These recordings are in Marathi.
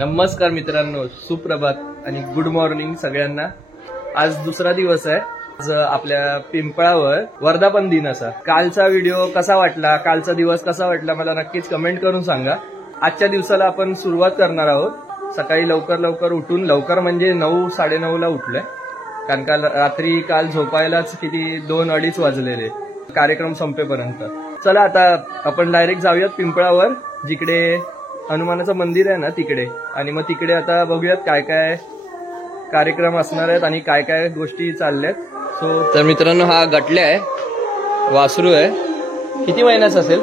नमस्कार मित्रांनो, सुप्रभात आणि गुड मॉर्निंग सगळ्यांना। आज दुसरा दिवस आहे। आज आपल्या पिंपळावर वर्धापन दिन असा। कालचा व्हिडिओ कसा वाटला, कालचा दिवस कसा वाटला मला नक्कीच कमेंट करून सांगा। आजच्या दिवसाला आपण सुरुवात करणार आहोत। सकाळी लवकर उठून, लवकर म्हणजे 9-9:30 ला उठलोय, कारण काल रात्री झोपायलाच किती 2-2:30 वाजलेले कार्यक्रम संपेपर्यंत। चला आता आपण डायरेक्ट जाऊयात पिंपळावर, जिकडे हनुमानाचं मंदिर आहे ना तिकडे। आणि मग तिकडे आता बघूयात काय काय कार्यक्रम असणार आहेत आणि काय काय गोष्टी चालल्यात। तर मित्रांनो, हा गटल्या आहे, वासरू आहे। किती महिन्याचा असेल?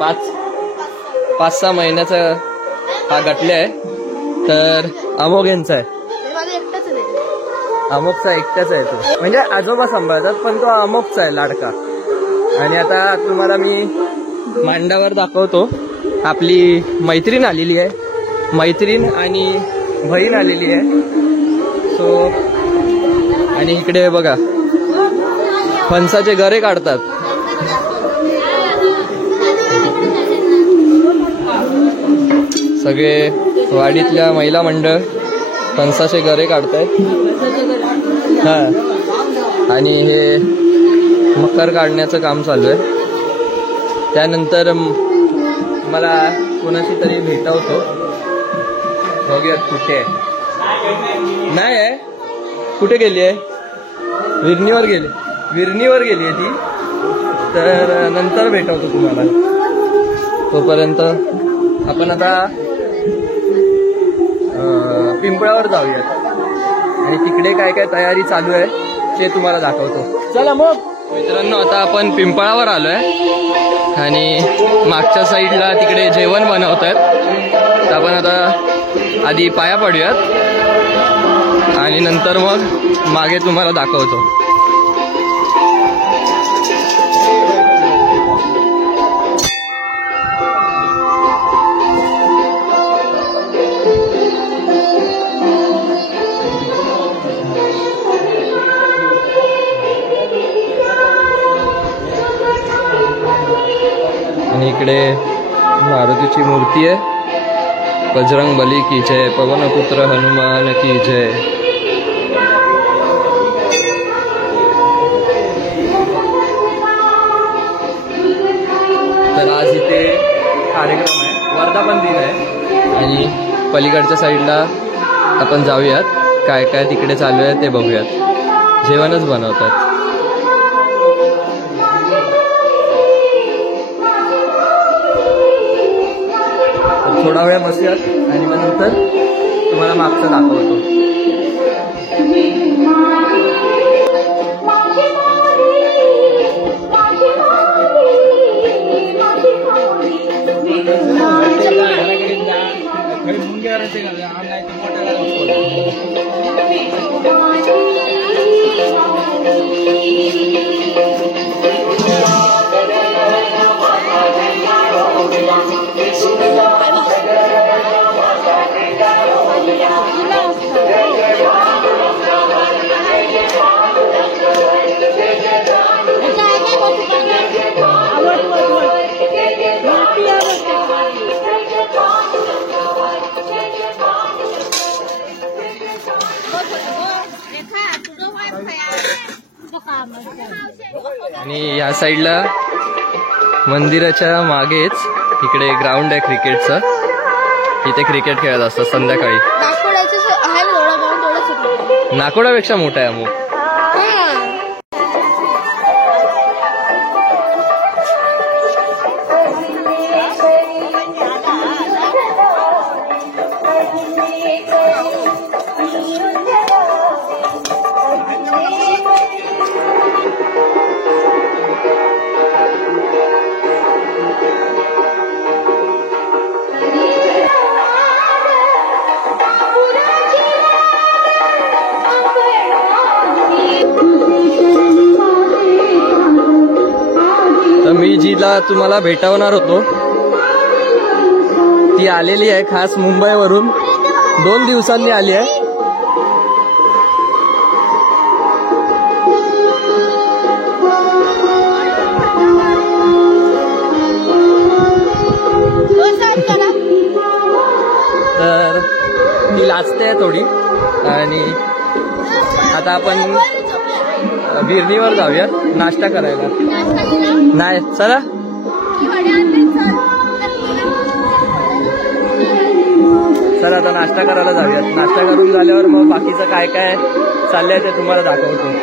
5-6 महिन्याचा हा गटल्या आहे। तर अमोघ यांचा आहे, अमोघचा एकटाच आहे तो, म्हणजे आजोबा सांभाळतात पण तो अमोघचा आहे, लाडका। आणि आता तुम्हाला मी मांडावर दाखवतो। आपली मैत्रीण आलेली आहे, मैत्रीण आणि बहीण आलेली आहे। आणि इकडे बघा फणसाचे गरे काढतात। सगळे वाडीतल्या महिला मंडळ फणसाचे गरे काढतायत। हा, आणि हे मकर काढण्याचं काम चालू आहे। त्यानंतर मला कोणाशी तरी भेटवतो, बघूयात कुठे आहे। नाही आहे, कुठे गेली आहे? विरणीवर गेली आहे ती। तर नंतर भेटवतो तुम्हाला। तोपर्यंत आपण आता पिंपळावर जाऊयात आणि तिकडे काय काय तयारी चालू आहे ते तुम्हाला दाखवतो। चला मग मित्रांनो, आता आपण पिंपळावर आलोय आणि मागच्या साईडला तिकडे जेवण बनवतात। तर आपण आता आधी पाया पडूयात आणि नंतर मग मागे तुम्हाला दाखवतो। आणि इकडे मारुतीची मूर्ती आहे। बजरंग बली की जय, पवनपुत्र हनुमान की जय। तर आज इथे कार्यक्रम आहे, वर्धापन दिन आहे। आणि पलीकडच्या साईडला आपण जाऊयात, काय काय तिकडे चालू आहे ते बघूयात। जेवणच बनवतात। थोडा वेळ बसूयात आणि मग नंतर तुम्हाला मागचं दाखवतो। आणि या साईडला मंदिराच्या मागेच इकडे ग्राउंड आहे क्रिकेटचं, इथे क्रिकेट खेळत असतात संध्याकाळी। नाकोडापेक्षा मोठा आहे अमुक। तर मी जिला तुम्हाला भेटवणार होतो ती आलेली आहे, खास मुंबईवरून 2 दिवसांनी आली आहे। तर ती लाजते थोडी. आणि आता आपण गिरणीवर जाऊया नाश्ता करायला. नाही चला चला आता नाश्ता करायला जाऊयात. नाश्ता करून झाल्यावर मग बाकीचं काय काय चाललंय ते तुम्हाला दाखवतो.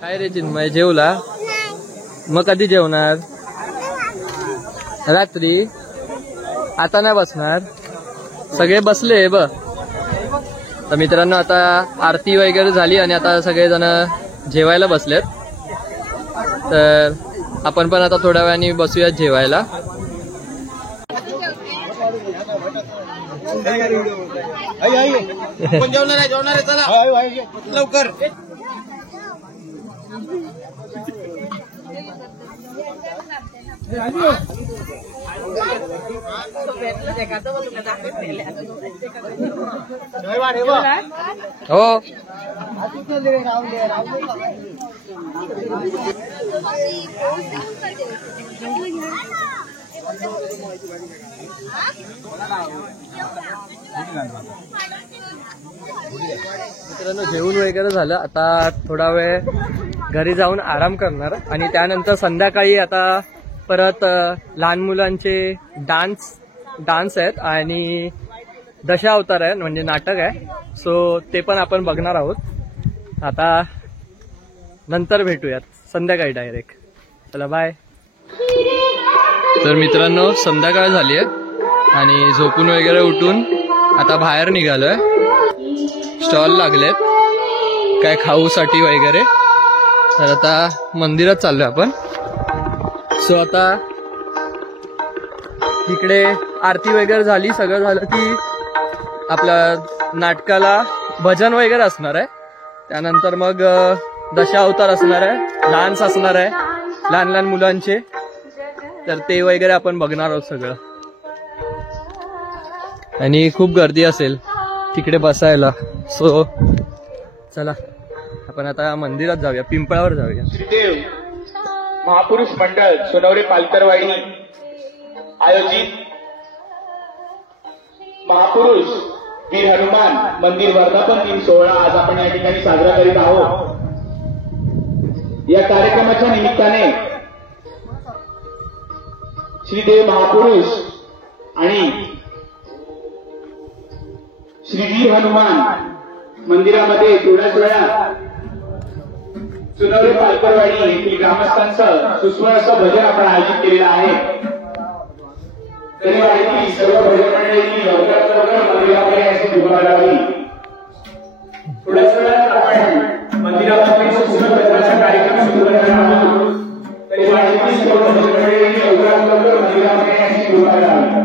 काय रे चिन्मय, जेवला? मग कधी जेवणार? रात्री? आता नाही बसणार? सगळे बसले ब. तर मित्रांनो आता आरती वगैरे झाली आणि आता सगळेजण जेवायला बसलेत. तर आपण पण आता थोड्या वेळाने बसूयात जेवायला. जेवणार आहे चला लवकर. हो मित्रांनो जेवण वगैरे झालं. आता थोडा वेळ घरी जाऊन आराम करणार आणि त्यानंतर संध्याकाळी आता परत लहान मुलांचे डान्स आहेत आणि दशावतार आहे म्हणजे नाटक आहे. सो ते पण आपण बघणार आहोत. आता नंतर भेटूयात संध्याकाळी डायरेक्ट. चला बाय. तर मित्रांनो संध्याकाळ झाली आहे आणि झोपून वगैरे उठून आता बाहेर निघालोय. स्टॉल लागलेत काय खाऊसाठी वगैरे. तर आता मंदिरात चाललोय आपण. सो आता इकडे आरती वगैरे झाली, सगळं झालं की आपल्या नाटकाला भजन वगैरे असणार आहे. त्यानंतर मग दशावतार असणार आहे, डान्स असणार आहे लहान लहान मुलांचे. तर ते वगैरे आपण बघणार आहोत सगळं. आणि खूप गर्दी असेल तिकडे बसायला. सो चला आपण आता मंदिरात जाऊया, पिंपळावर जाऊया. श्रीदेव महापुरुष मंडळ सोनवरे पालकरवाडी आयोजित महापुरुष वीर हनुमान मंदिर वर्धापन दिन सोहळा आज आपण या ठिकाणी साजरा करीत आहोत. या कार्यक्रमाच्या निमित्ताने श्रीदेव महापुरुष आणि श्री वीर हनुमान मंदिरामध्ये थोड्याच वेळा सुनवरे पालकरवाडी येथील ग्रामस्थांचं सुस्वर असं भजन आपण आयोजित केलेलं आहे. तरी वाडीतील सर्व भजन मंडळींनी लवकरात लवकर मंदिरामध्ये याची दुवा लावली. थोड्याच वेळात आपण मंदिरामध्ये सुस्वर भजनाचा कार्यक्रम सुरू करणार आहोत. तरी वाडीतील सर्व भजन मंडळींनी लवकरात लवकर मंदिरामध्ये याची दुवा लावली.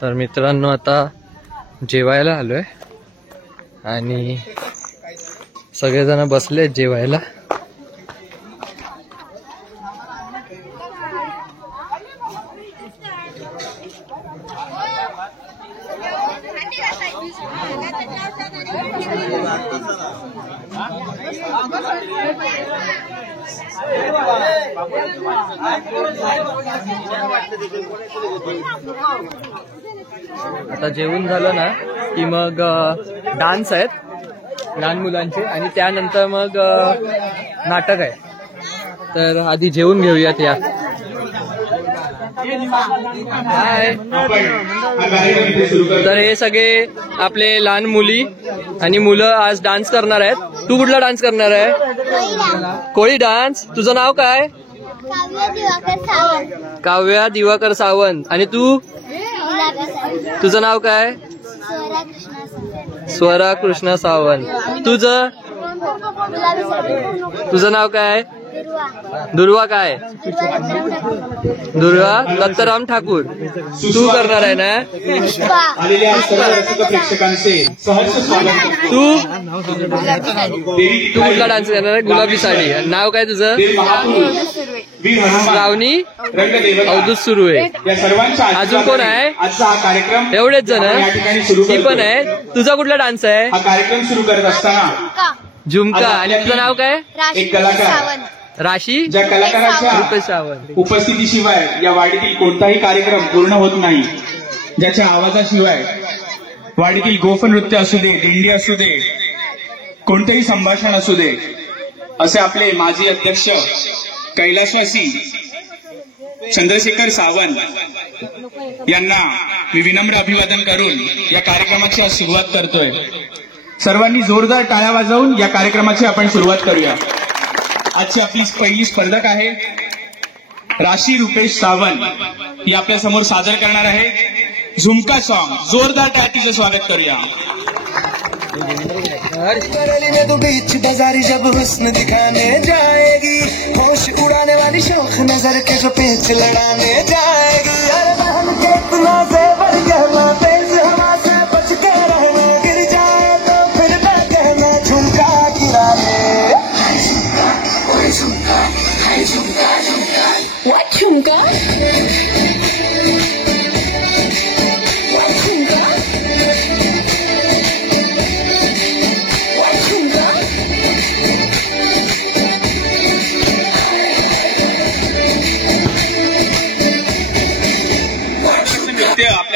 तर मित्रांनो आता जेवायला आलोय आणि सगळेजण बसलेत जेवायला. आता जेवून झालं ना की मग डान्स आहेत लहान मुलांचे आणि त्यानंतर मग नाटक आहे. तर आधी जेवून घेऊयात. या हाय. तर हे सगळे आपले लहान मुली आणि मुलं आज डान्स करणार आहेत. तू कुठला डान्स करणार आहे? कोळी डान्स. तुझं नाव काय? काव्या दिवाकर सावंत. आणि तू? तुझं नाव काय? स्वरा कृष्णा सावंत. तुझं नाव काय? दुर्वा. काय? दुर्वा दत्तराम ठाकूर. तू करणार आहे ना? तू कुठला डान्स करणार आहे? गुलाबी साडी. नाव काय तुझं? श्रावणी अवधूत सुरू आहे. अजून कोण आहे? एवढेच जण. ती पण आहे. तुझा कुठला डान्स आहे? हा कार्यक्रम सुरू करत असताना झुमका. आणि तुझं नाव काय? एक कलाकार. राशी. ज्या कलाकाराच्या उपस्थितीशिवाय या वाडीतील कोणताही कार्यक्रम पूर्ण होत नाही, ज्याच्या आवाजाशिवाय वाडीतील गोफ नृत्य असू दे, दिंडी असू दे, कोणतेही संभाषण असू दे, असे आपले माजी अध्यक्ष कैलासवासी चंद्रशेखर सावंत यांना मी विनम्र अभिवादन करून या कार्यक्रमाची आज सुरुवात करतोय. सर्वांनी जोरदार टाळ्या वाजवून या कार्यक्रमाची आपण सुरुवात करूया. आजची आपली पहिली स्पर्धक आहे राशी रुपेश सावंत. ही आपल्या समोर सादर करणार आहे झुमका सॉन्ग. जोरदार टाळ्यांचं स्वागत करूया. तो बीच बाजारी जब हुस्न दिखाने जाएगी, होश उड़ाने वाली शौक नजर के जो पेच लड़ाने जाएगी. अरे बहन कितना ज़ेवर कहना, तेज हवा से बच के रहना, गिर जाए तो फिर मैं कहना झुमका किनारे. झुमका झुमका झुमका व्हाट झुमका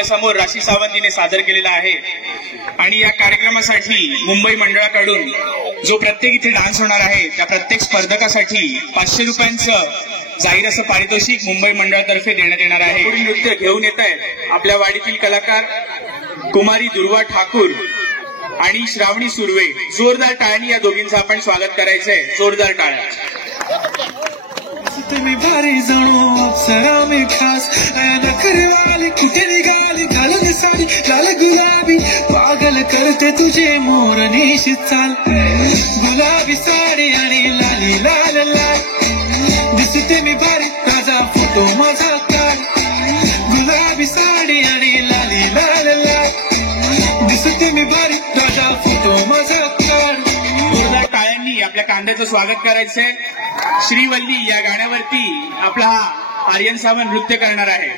समोर राशी सावंत हिने सादर केलेला आहे. आणि या कार्यक्रमासाठी मुंबई मंडळाकडून जो प्रत्येक इथे डान्स होणार आहे त्या प्रत्येक स्पर्धकासाठी 500 रुपयांचं जाहीर असं पारितोषिक मुंबई मंडळातर्फे देण्यात येणार आहे. पुढील नृत्य घेऊन येत आहेत आपल्या वाडीतील कलाकार कुमारी दुर्वा ठाकूर. आणि श्रावणी सुर्वे. जोरदार टाळ्यांनी या दोघींचं आपण स्वागत करायचंय. जोरदार टाळ्या. तुम्ही भारी जणू अप्सरा में खास नखरे वाली कुठे निघाली घालून साडी लाल गुलाबी पागल करते तुझे मोरनीश चाल गुलाबी साडी आणि लाली लाल लाल दिसते मी भारी ताजा फोटो माझा काढ गुलाबी साडी आणि लाली लाल लाल दिसते मी भारी ताजा फोटो माझा काढ. जोरदार टाळ्यांनी आपल्या कांद्याचं स्वागत करायचंय. श्रीवल्ली या गाण्यावरती आपला हा आर्यन सावंत नृत्य करणार आहे.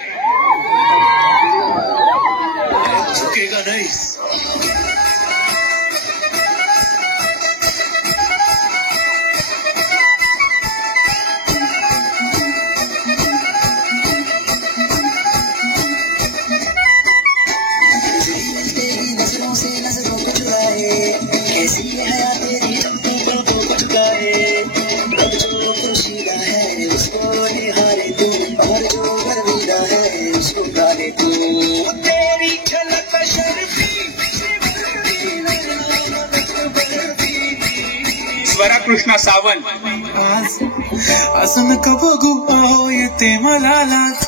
स्वरा कृष्णा सावंत. आज नका बघू अहो येते मला लाज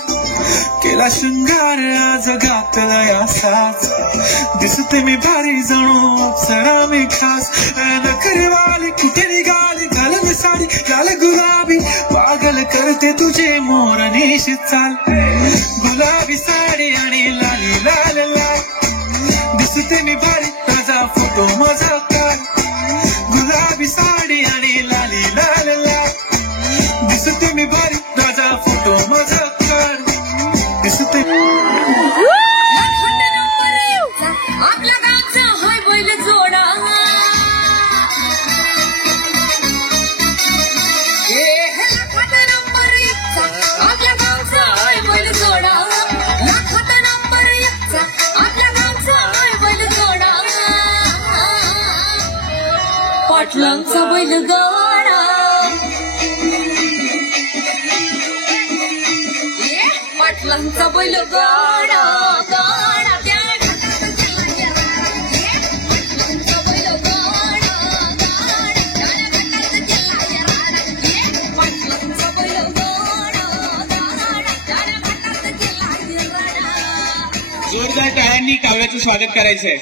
केला शृंगार आज घातला असाच दिसते मी भारी जणू अप्सरा मी खास नखरे वाली कुठे निघाली घालून साडी लाल गुलाबी पागल करते तुझे मोरनीश चाल गुलाबी साडी आणि लाली लाल लाल दिसते मी भारी ताजा फोटो माझा काढ गुलाबी साडी आणि लाली लाल लाल दिसते मी भारी ताजा फोटो माझा काढ दिसते. आपल्या गावचा हाय बैल जोडा आपल्या गावचा हाय बैल जोडा लाखात नंबर एकचा आपल्या गावचा हाय बैल जोडा पाटलांचा बैल गाडा पाटलांचा बैल गाडा गाडा त्या जोरदार टाळ्यांनी काव्याचं स्वागत करायचंय.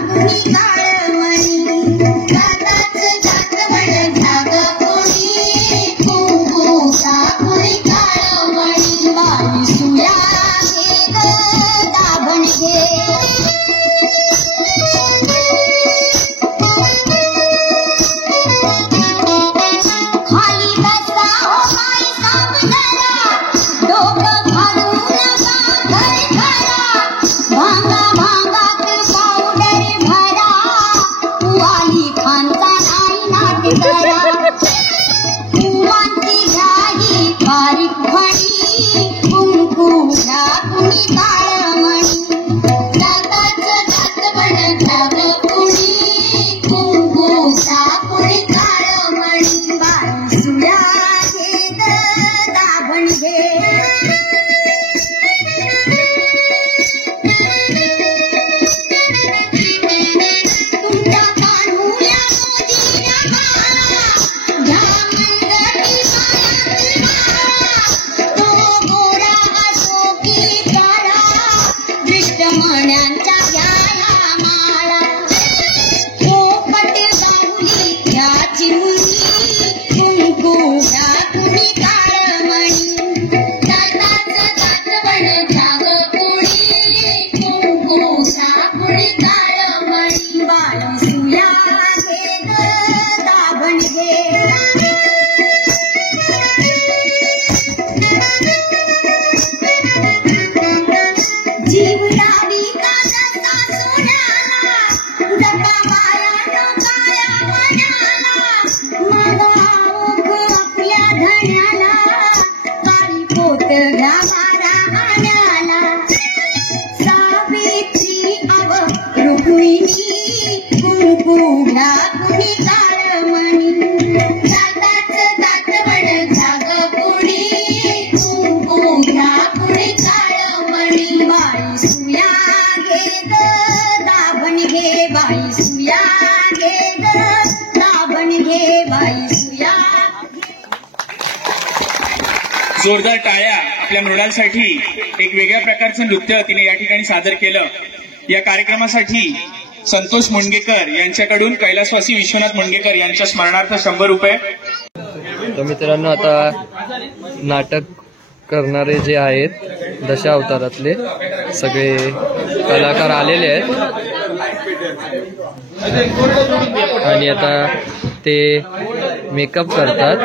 कुणी काळमणी जाताच जात म्हण जाग कोणी कुंकुचा कुणी काळमणी बाईसुया घे दाभण घे खाली बसा हो माई सावधाना डोकं घालून गाठर खरा भांगा भांगात पावडर भरा वाली खानचा नाही नाट करा कुवांची घ्याही बारीक म्हणी कुंकुच्या कुणी काळमणी जाताच जात म्हण जाग कुणी कुंकुचा कुणी काळमणी बाईसुया घे दाभण घे तुमच्या कान्हुल्या मोदीच्या बाळा घ्या मंगळी माया तो गोरा असो की काळा दृष्ट मण्यांच्या व्यायामाला पोपट गाऊली याची मुली कुंकुच्या कुणी काळमणी जाताच जात म्हण जाग कुणी कुंकुचा कुणी काळमणी बाईसुया घे दाभण घे जीव लावी कागदा सोन्याला जगा माया डोकाया मनाला माझा ओघ आपल्या धण्याला काळी पोत घ्या मारा आण्याला सावित्री अव रुक्मिणी कुंकू घ्या कुणी काळमणी जाताच जात म्हण जाग कुणी कुंकू घ्या कुणी काळमणी बाईसुया घे दाभण घे बाईसुया घे दाभण घे बाईसुया जोरदार टाळ्या आपल्या मृणालसाठी. एक वेगळ्या प्रकारचं नृत्य तिने या ठिकाणी सादर केलं. या कार्यक्रमासाठी संतोष मुणगेकर यांच्याकडून कैलासवासी विश्वनाथ मुणगेकर यांच्या स्मरणार्थ 100 रुपये. तर मित्रांनो, आता नाटक करणारे जे आहेत दशावतारातले सगळे कलाकार आलेले आहेत आणि आता ते मेकअप करतात.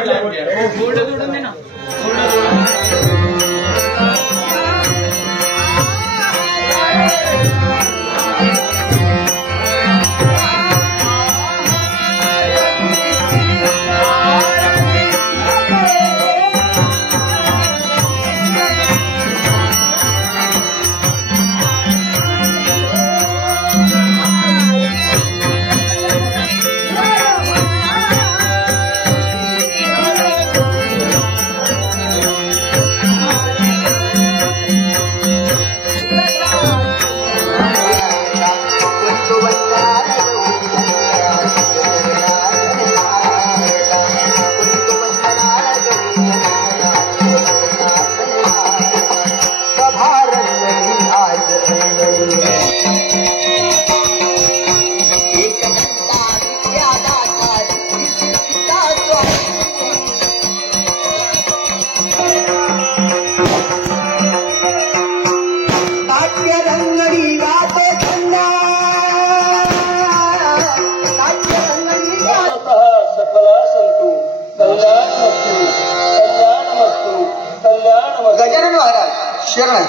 गजानन महाराज शरण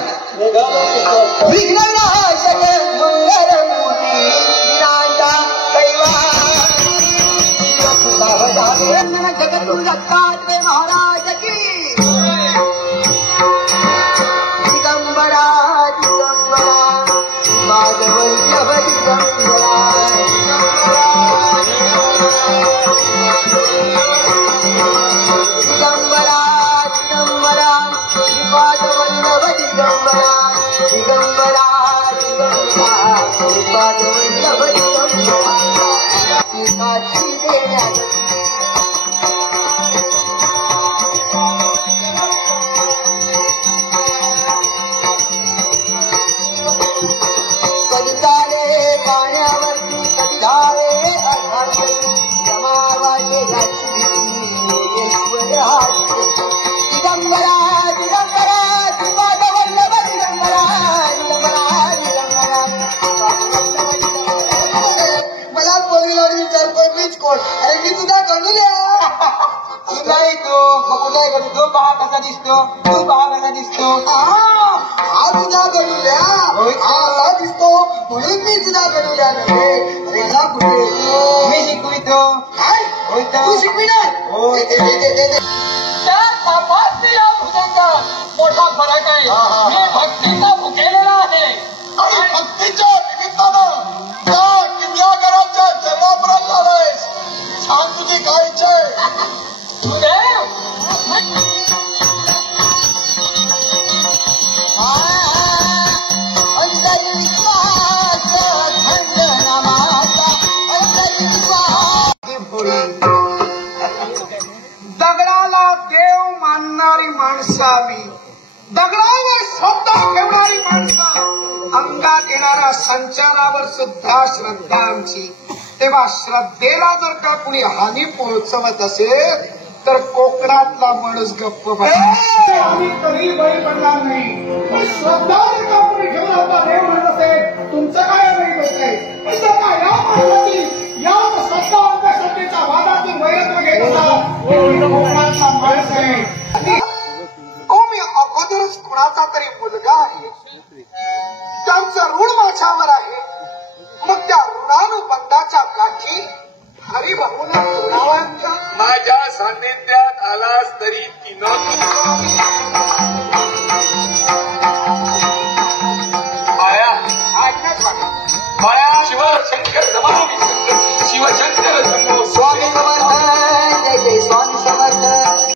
विघ्ननाशक मंगलमूर्ती विनाता कैवारी जगतुल दत्तात्रेय महाराज की दिगंबरा दिगंबरा माधवल्लभ दिगंबरा दिगंबरा दिगंबरा माधवल्लभ दिगंबरा दिगंबरा दिगंबरा माधवल्लभ दिगंबरा काची देण्यात कविताले गाण्यावर कोण? अरे मी तुझा गणूल्या. तू नाही तो, मग कुठे आहे गणू? तो पहा कसा दिसतो, तू पहा कसा दिसतो. हा तुझा गणूल्या, हा असा दिसतो म्हणून मी तुझा गणूल्या नव्हे. अरे याला कुठे मी शिकवितो. काय तू शिकविणार? हो त्या तपासणीला भुजंगात मोठा फरक आहे. मी भक्तीचा भुकेलेला आहे. आणि भक्तीच्या निमित्तानं त्या किमयागराच्या जन्मापर्यंत आलायस. छान तुझी काय इच्छा आहे? दगडाला देव मानणारी माणसं आम्ही, दगडावर श्रद्धा ठेवणारी माणसं, अंगात येणाऱ्या संचारावर सुद्धा श्रद्धा आमची. तेव्हा श्रद्धेला जर का कुणी हानी पोहोचवत असेल तर कोकणातला माणूस गप्प बसेल. आम्ही कधी बळी पडणार नाही. पण श्रद्धा जर का कुणी ठेवला होता देव म्हणत असेल, तुमचं काय नाही होतंय. पण काय या माणसाची या श्रद्धा अंधश्रद्धेच्या वादातून वैरत्व घेत होता कोकणातला माणूस आहे. मी अगोदरच कुणाचा तरी मुलगा आहे, त्यांचं ऋण माझ्यावर आहे. मग त्या ऋणानुबंधाच्या गाठी हरिभाऊला जोडाव्यांच्या. माझ्या सान्निध्यात आलास तरी ती न बाळा शिवशंकर जमावी शिवशंकर